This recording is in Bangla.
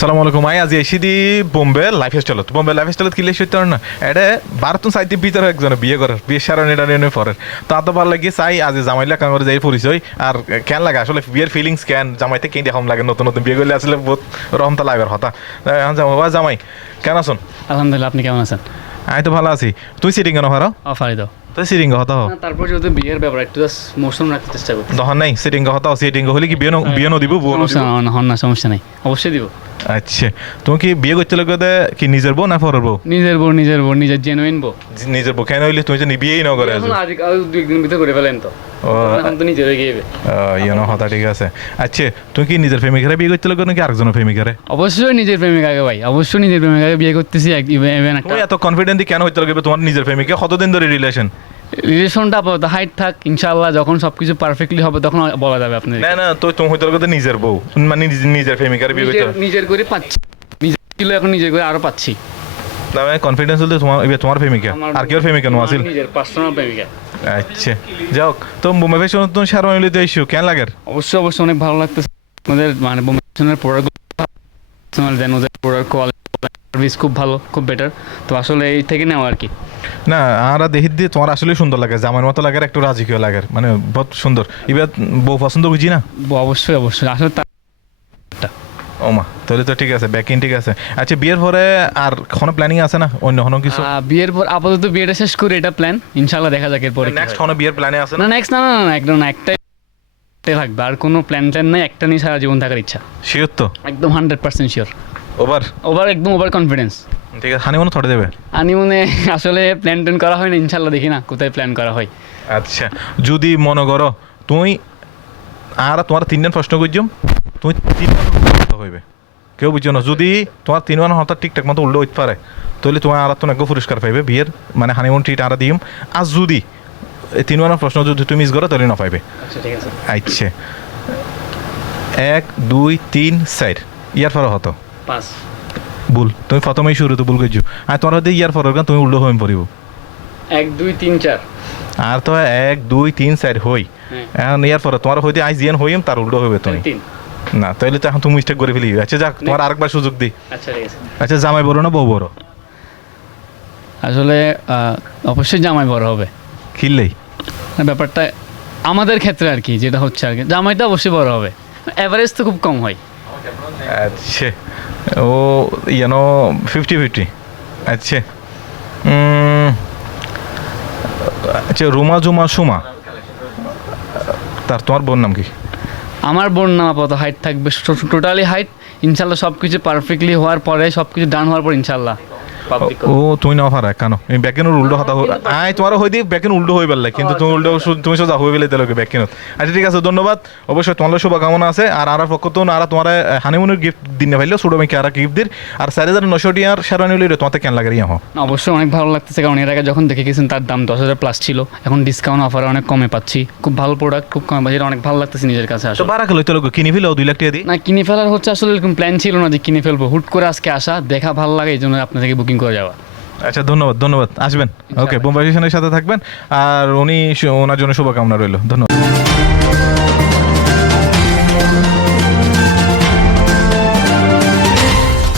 সালাম আলাইকুম আই আজি এসি দি বোম্বে লাইফ স্টাইলত বোম্বে লাইফ স্টাইলত কিলে সইতে না? এটা ভারতন সাইতে ভিতরে একজন বিয়ে করার বিয়ে সারা নেটা নিয়ে পরের তা তো ভালো লাগে চাই আজি জামাইলা কাঙ্গরে যাই পরিচয় আর কেন লাগে? আসলে বিয়ের ফিলিংস কেন? জামাইতে কেন দেখম লাগে? নতুন নতুন বিয়ে করলে আসলে বহুত রহমতা লাগার হতা। জামাই বা জামাই কেন আছেন? আলহামদুলিল্লাহ আপনি কেমন আছেন? আমি তো ভালো আছি। তুই সিটিং কেন হারো অফারি দাও তুই সিটিং হতা হ। তারপর যেহেতু বিয়ের ব্যাপার একটু জাস্ট মৌসুম রাখতে চেষ্টা নাই সিটিং হতা সিটিং হলে কি বিয়ে ন- বিয়ে বউ সমস্যা না হন না সমস্যা নেই। অবশ্যই দিব। আচ্ছা তুমি কি বিয়ে করতে লাগে কি নিজের বউ না পরের বউ? নিজের বউ নিজের বউ নিজের জেনুইন বউ। নিজের বউ। কেন হইলে তুমি যে বিয়েই না করে এখন আজ দুই দিন ভিতরে করে ফেলেন তো। এখন তো নিজের হয়ে গিয়ে ইয়েনো হতা ঠিক আছে। আচ্ছা তুমি কি নিজের প্রেমিকারে বিয়ে করতে নাকি আরেকজনের প্রেমিকারে? অবশ্যই নিজের প্রেমিকাকে ভাই অবশ্যই নিজের প্রেমিকাকে বিয়ে করতেছি এত কনফিডেন্ট কেন হইতে লাগবে তোমার নিজের প্রেমিকা কতদিন ধরে রিলেশন রিলেশনটা আপাতত হাইট থাক ইনশাআল্লাহ যখন সবকিছু পারফেক্টলি হবে তখন বলা যাবে আপনার না না তো তুমি হইতে লাগবে নিজের বউ মানে নিজের- প্রেমিকারে বিয়ে করতে নিজের করে পাচ্ছি। নিজের ছিল এখন নিজের করে আরও পাচ্ছি। মানে কনফিডেন্স হলে তোমার এবার তোমার প্রেমিকা? আর কেউ প্রেমিকা নো আছিল নিজের পার্সোনাল প্রেমিকা। আচ্ছা যাও তো বোম্বে ফ্যাশন তুমি সারা হইলে তো ইস্যু কেন লাগে? অবশ্যই অবশ্যই অনেক ভালো লাগতেছে। আমাদের মানে বোমেশনের প্রোডাক্ট দেন ওদের প্রোডাক্ট কোয়ালিটি সার্ভিস খুব ভালো খুব বেটার তো আসলে এই থেকে নেওয়া আর কি। না আর দেখি দিয়ে তোমার আসলে সুন্দর লাগে জামার মতো লাগে একটু রাজকীয় লাগে মানে বহুত সুন্দর। এবার বউ পছন্দ বুঝি না? অবশ্যই অবশ্যই। আসলে ওমা তাহলে তো ঠিক আছে ব্যাকিং ঠিক আছে। আচ্ছা বিয়ের পরে আর কোনো প্ল্যানিং আছে না? অন্য কোনো কিছু? বিয়ের পর আপাতত বিয়েটা শেষ করে এটা প্ল্যান ইনশাল্লাহ দেখা যাক এরপরে নেক্সট কোনো বিয়ের প্ল্যানে আছে না? নেক্সট না না না, একদম একটাই থাকবে। আর কোনো প্ল্যান ট্যান নাই একটা নিয়ে সারা জীবন থাকার ইচ্ছা। শিওর তো? একদম hundred percent sure over over একদম ওভার কনফিডেন্স ঠিক আছে হানিমুন থরে দেবে? আনি মনে আসলে প্ল্যান ট্যান করা হয় না ইনশাল্লাহ দেখি না কোথায় প্ল্যান করা হয়। আচ্ছা যদি মনে করো তুই আর তোমার তিনজন প্রশ্ন করছম তুমি তিনজন হইবে কেউ বুঝছ না যদি তোমার তিনজন হঠাৎ ঠিকঠাক মতো উল্টো হইতে পারে তাহলে তোমার আর তো নাকি পুরস্কার পাইবে বিয়ের মানে হানিমুন ট্রিট আর দিম। আর যদি এই তিনজনের প্রশ্ন যদি তুমি মিস করো তাহলে না পাইবে। আচ্ছা আচ্ছা। এক দুই তিন চার। ইয়ার পরে হতো। পাঁচ। ভুল। তুমি প্রথমেই শুরুতে ভুল করছ আর তোমার হয়তো ইয়ার পরের গান তুমি উল্টো হয়ে পড়িব। এক দুই তিন চার। আর তো এক দুই তিন চার হই। হ্যাঁ। এখন ইয়ার পরে তোমার হইতে আই জিয়ান হইম তার উল্টো হইবে তুমি। না তাইলে তো এখন তুমি মিস্টেক করে ফেলি আচ্ছা যাক তোমার আরেকবার সুযোগ দিই আচ্ছা ঠিক আছে। আচ্ছা জামাই বড় না বউ বড়? আসলে আহ, অবশ্যই জামাই বড় হবে। খিললেই। ব্যাপারটা আমাদের ক্ষেত্রে আর কি যেটা হচ্ছে আর কি। জামাইটা অবশ্যই বড় হবে। অ্যাভারেজ তো খুব কম হয়। আচ্ছা। ও, ইয়ানো ফিফটি ফিফটি আচ্ছা আচ্ছা রুমা জুমা সুমা। তার তোমার বোন নাম কি? আমার বোন নাম আপাতত হাইট থাকবে। টোটালি হাইট ইনশাল্লাহ সব কিছু পারফেক্টলি হওয়ার পরে সব কিছু ডান হওয়ার পর ইনশাল্লাহ। ও তুমি না পারা কেন এই ব্যাকেনের উল্টো হাতা আয় তোমার হই দিয়ে ব্যাকেন উল্টো হয়ে পারলে কিন্তু তুমি উল্টো তুমি সোজা হয়ে গেলে তাহলে ব্যাকেনত আচ্ছা ঠিক আছে ধন্যবাদ। অবশ্যই তোমার শুভকামনা আছে। আর আর পক্ষ তো আর তোমার হানিমুনের গিফট দিন পাইলে ছোটো মেয়েকে আর গিফট দির আর চার হাজার নশো টিয়ার সেরানি লইলে তোমাতে কেন লাগে ইয়া হো অবশ্যই অনেক ভালো লাগতেছে। কারণ এর আগে যখন দেখে গেছেন তার দাম দশ হাজার প্লাস ছিল। এখন ডিসকাউন্ট অফার অনেক কমে পাচ্ছি। খুব ভালো প্রোডাক্ট খুব কমে পাচ্ছি। অনেক ভালো লাগতেছে নিজের কাছে তো আসলে। বারা খেলো তো কিনে ফেলো দুই লাখ টাকা দিই না কিনে ফেলার হচ্ছে আসলে এরকম প্ল্যান ছিল না যে কিনে ফেলব। হুট করে আজকে আসা দেখা ভালো লাগে এই জন্য আপনার থেকে বুকিং করে যাওয়া। আচ্ছা ধন্যবাদ ধন্যবাদ। আসবেন। ওকে বোম্বাই স্টেশনের সাথে থাকবেন। আর উনি ওনার জন্য শুভকামনা রইল। ধন্যবাদ।